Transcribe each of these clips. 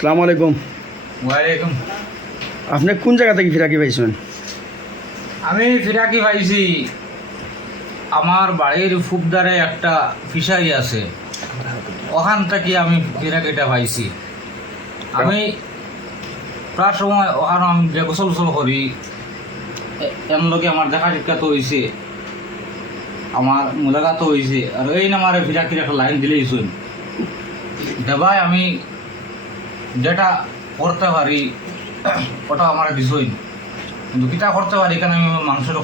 আসসালামু আলাইকুম। ওয়ালাইকুম। আপনি কোন জায়গা থেকে ফিরাকি পাইছেন? আমি ফিরাকি পাইছি। আমার বাড়ির ফুবদারে একটা ফিশারি আছে। ওখান থেকে আমি ফিরাকিটা পাইছি। আমি প্রায় সময় ওখানে আমি যে গোসল গোসল করি এ- এর আমার দেখা সাক্ষাৎ হয়েছে আমার মুলাকাত হয়েছে আর এই নামারে ফিরাকির একটা লাইন দিলেই শুন দেবাই আমি যেটা করতে পারি ওটা আমার বিষয়। কিন্তু কিতা করতে পারি কেন আমি মাংসটা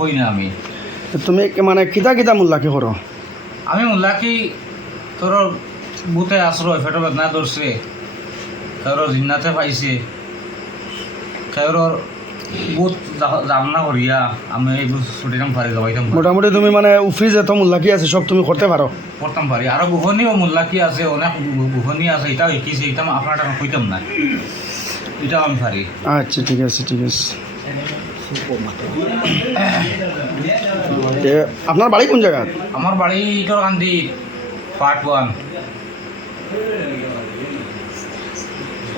কই না আমি? তুমি মানে কিতা কিতা মূল্যাকে করো? আমি মূলা কি তোর বুতে আশ্রয় ফেটো বেদনা ধরছে তোর জিন্নাতে পাইছে তোর বুত জামনা করিয়া আমি এইবোৰ ছুটিলাম পারি যাবাইতাম। মোটামুটি তুমি মানে উফরি যত মূল্যাকি আছে সব তুমি করতে পারো করতাম পারি আর বুহনিও মূল্যা কি আছে অনেক বুহনি আছে এটাও শিকিছে এটা আপনার টাকা কইতাম না এটাও আমি পারি আচ্ছা ঠিক আছে ঠিক আছে। আপনার বাড়ি কোন জায়গা আমার বাড়ি ইটর কান্দি পার্ট ওয়ান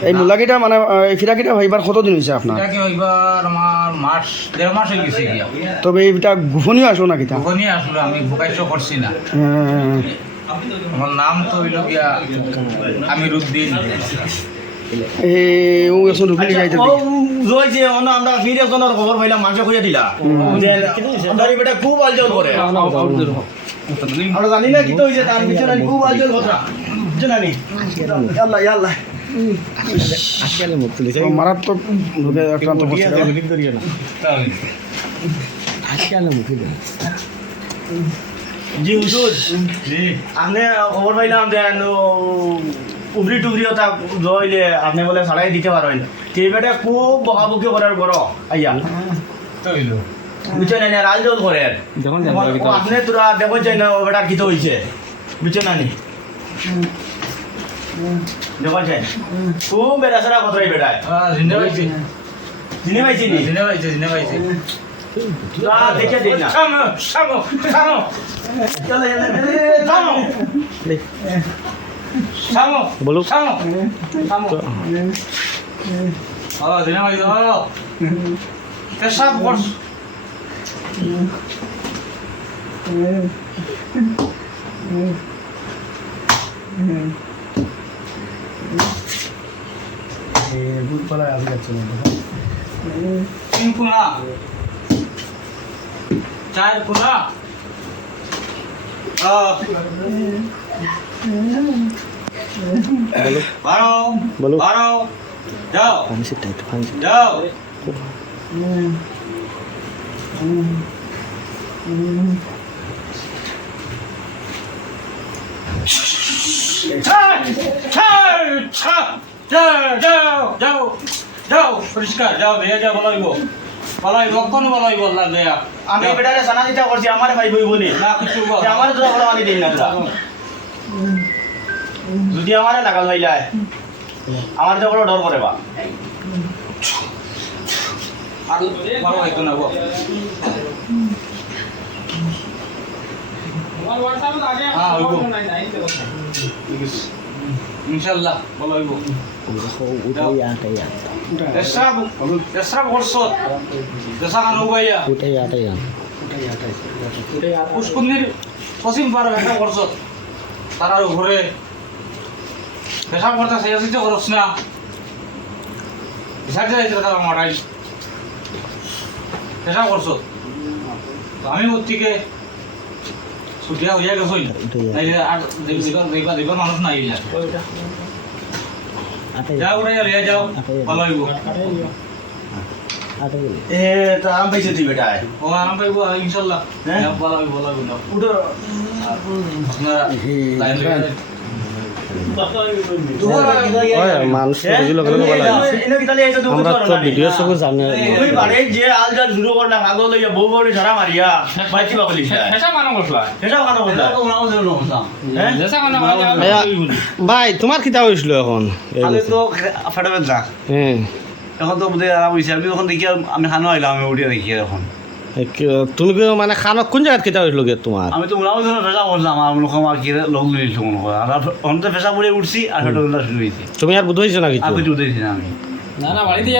এই মূল্যাকিটা মানে এই ফিরাকিটা হইবার কতদিন হয়েছে আপনার এটা কি এবার আমার মাস দেড় মাস হয়ে গেছে গিয়া তবে এইটা গোপনীয় আসলো না কিতা? বুহনি আসলে আমি ভোকাইশ করছি না। আমার নাম তো হইল গিয়া আমরা ফিরে খবর পাইলাম মাংস খুঁজে দিলা। খুব আলজল করে। আমরা জানি না কি তো হয়েছে তার পিছনে খুব আলজল কথা। বুঝছ না নি? আল্লাহ আল্লাহ ও মারাত্মক জি হুজুর। আপনি খবর পাইলাম যে উবরি টুবরি ওটা লইলে আপনি বলে ছাড়াই দিতে পারেন সেই বেটা খুব বকাবকি করার বড়। আইয়া। তো হইল। বুঝছ না রাজদল করে। আপনি তোরা দেখো চাই না ও বেটা কিতো হয়েছে বুঝছ না? নি দেখো চাই খুব বেটা সারা এই বেটায় জিন্দা পাইছি। চিনি পাইছি নি? জিন্দা পাইছি জিন্দা পাইছি। তোরা দেখে দিন না। সামো সামো সামো সামো সামো বলো। সামো সামো ও জিন্দা পাইছি ও পেশাব করছ 빨아야 아직 같지 핑크나 잘구나 아 바로 바로 바로 자 방식 다 방식 자 음. 음. 음. যাও, যাও, যাও, যাও, পরিষ্কার যাও ভেয়া যাও বলাইব বলাইব কোনো বলাইব আল্লাহ দেয়া আমি বেটারে সানা দিতে করছি আমার ভাই বই বলি না কিছু বল। আমার তোরা বড় মানি দিন না তোরা। যদি আমারে লাগাল হয়ে যায় আমার তো বড় ডর করে বা। আর বড় হয়তো না বল। হ্যাঁ হইব। ইনশাল্লাহ বলাইব এসরাব এসরাব করছত দেশা কান উবাইয়া পুষ্কুন্দির পশ্চিম পার একটা করছত তার ঘুরে পেশাব করতে সেই আসিতে করস না? হিসাব যাইতে তার মারাই। পেশাব করছত আমি ওর থেকে ছুটিয়া হইয়া গেছই নাইলে আর দেখবার মানুষ নাই না যাও রে লিয়া যাও ভালো হইব এ তো আম পাইছে তুই বেটা ও আরাম পাইব ইনশাল্লাহ। হ্যাঁ? ভালো হইব ভালো হইব উঠো। আপনারা মানুষ আমরা তো ভিডিও সব জানে যে আল জাল শুরু করলাম আগল লইয়া বউ বউ ঝাড়া মারিয়া বাইতি বাকলি হেসা করলা সেটাও কানো বললা হেসা ভাই তোমার কিতা হয়েছিল এখন? আমি তো ফেটাবেন না। হ্যাঁ। এখন তো বোধহয় আরাম হয়েছে আমি তখন দেখি আমি খানো আইলাম আমি উঠিয়ে দেখি এখন তুমি মানে খানক কোন জায়গাত হইল গে তোমার আমি তো উলাও ধরো ফেসা করলাম আমার মনে হয় কি লোক লিখছো মনে হয় আর অন্তে ফেসা পড়ে উঠছি আর ফটো শুরু হয়েছে তুমি আর বুধ হয়েছো না কিছু আর না আমি। না না বাড়িতে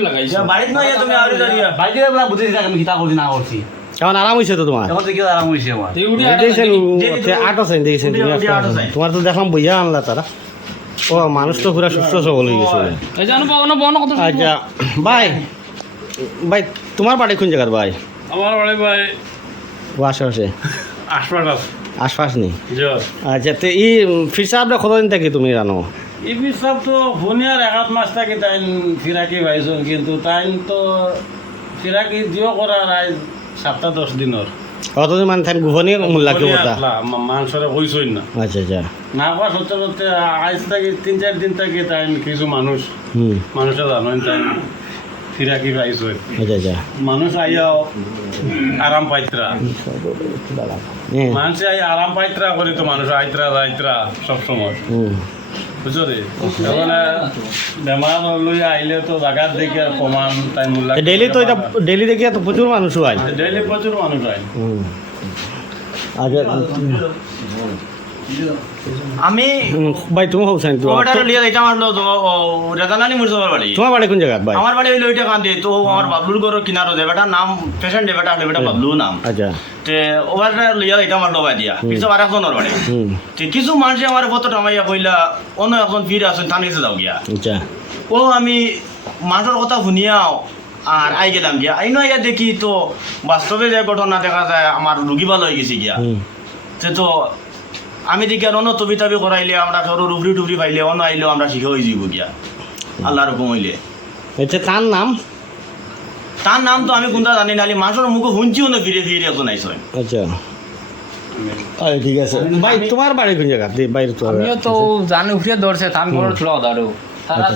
লাগাইছি বাড়িতে নয় তুমি আরও দাঁড়িয়ে বাড়িতে বলা বুঝেছি আমি কিতা করছি না করছি এখন আরাম হয়েছে তো তোমার এখন থেকে আরাম হয়েছে আমার দেখছেন যে- আট আছে। তোমার তো দেখলাম বইয়া আনলা তারা ও মানুষ তো পুরা সুস্থ সবল হয়ে গেছে আচ্ছা ভাই ভাই তোমার বাড়ি কোন জায়গার ভাই আমার বাড়ি ভাই ও আশেপাশে? আশপাশ। আশপাশ নেই আচ্ছা তো ই ফিরসা আপনার কতদিন থেকে তুমি জানো এই সব তো ভুনিয়ার এক আধ মাস থাকি তাই ফিরাকি পাইছো কিন্তু তাই তো ফিরাকি দিও করার আজ সাতটা দশ দিনের। কতদিন মানে থাকেন গোপনীয় মূল্যা কি কথা মানুষের কইসই না। আচ্ছা আচ্ছা। না কোয়া সত্যি সত্যি আজ থাকি তিন চার দিন থাকি তাই কিছু মানুষ হুম। মানুষে জানেন তাই ফিরাকি পাইছো। আচ্ছা আচ্ছা। মানুষ আইয়াও আরাম পাইতরা। হ্যাঁ। মানুষ আই আরাম পাইতরা করি তো মানুষ আইতরা যাইতরা সবসময় হুম। বুঝছ রে? এখন বেমার লই আইলে তো জাগাত দেখি আর কমান তাই মূল্য ডেইলি তো এটা ডেইলি দেখি তো প্রচুর মানুষ হয় ডেইলি প্রচুর মানুষ হয় আচ্ছা আমি ভাই তুমি হোক সাইন ওটা লিয়ে যাইতাম আসলো তো রেজানানি মুর্শিদাবাদ বাড়ি। তোমার বাড়ি কোন জায়গা ভাই? আমার বাড়ি হইল ওইটা কান্দে তো আমার বাবলুর ঘর কিনারো দে বেটার নাম পেশেন্ট দে বেটা বেটা বাবলু নাম। আচ্ছা। তে ওবার লিয়া যাইতাম আসলো বাই দিয়া পিছু আর একজনের বাড়ি। তে কিছু মানুষে আমার ফটো টামাইয়া কইলা অন্য একজন ফিরে আসেন থান গেছে যাও গিয়া। আচ্ছা। ও আমি মানুষের কথা শুনিয়াও আর আই গেলাম গিয়া। আইনো আইয়া দেখি তো বাস্তবে যে ঘটনা দেখা যায় আমার রুগী ভালো হয়ে গেছে গিয়া। সে তো আমি দেখি আর অন্য তবি তাবি করাইলে আমরা ধরো রুবরি টুবরি পাইলে অন্য আইলেও আমরা শিখে হয়ে যাব গিয়া। আল্লাহর হুকুম হইলে। এটা তার নাম? তার নাম তো আমি কোনটা জানি না মানুষের মুখে শুনছিও না ফিরে ফিরে নাই আইসয়। আচ্ছা। ঠিক আছে। ভাই তোমার বাড়ি কোন জায়গা? বাইরে তো আমিও তো জানি উঠিয়ে ধরছে তান ঘর ছোড়া দাঁড়ো। তারা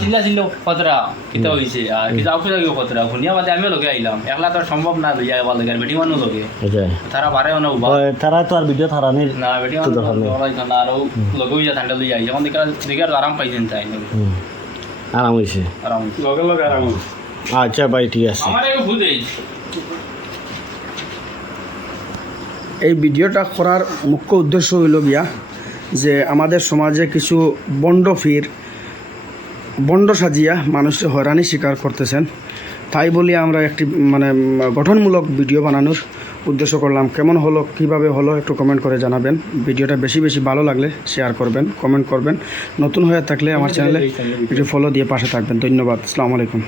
কিতা হইছে? আর কিছু আউকে লাগে শুনিয়া বাদে আমিও লগে আইলাম। একলা তো আর সম্ভব না লইয়া এবার লগে আর বেটি মানুষ লগে। আচ্ছা তারা বারে মানে উবা। তারা তো আর ভিডিও থারানির না বেটি নেই। মানুষ না আর লগে হইয়া ঠান্ডা লইয়া আইছে। এখন দেখে দেখে আর আরাম পাইছেন তাই। হুম আরাম হয়েছে আরাম লগে লগে আরাম হইছে। আচ্ছা ভাই ঠিক আছে। আমার এই ভুল দেই এই ভিডিওটা করার মুখ্য উদ্দেশ্য হইল গিয়া যে আমাদের সমাজে কিছু বন্ড ফির বন্ড সাজিয়া মানুষকে হয়রানি স্বীকার করতেছেন। তাই বলি আমরা একটি মানে গঠনমূলক ভিডিও বানানোর উদ্দেশ্য করলাম। কেমন হলো কীভাবে হলো একটু কমেন্ট করে জানাবেন। ভিডিওটা বেশি বেশি ভালো লাগলে শেয়ার করবেন কমেন্ট করবেন। নতুন হয়ে থাকলে আমার চ্যানেলে একটু ফলো দিয়ে পাশে থাকবেন। ধন্যবাদ। আসসালামু আলাইকুম।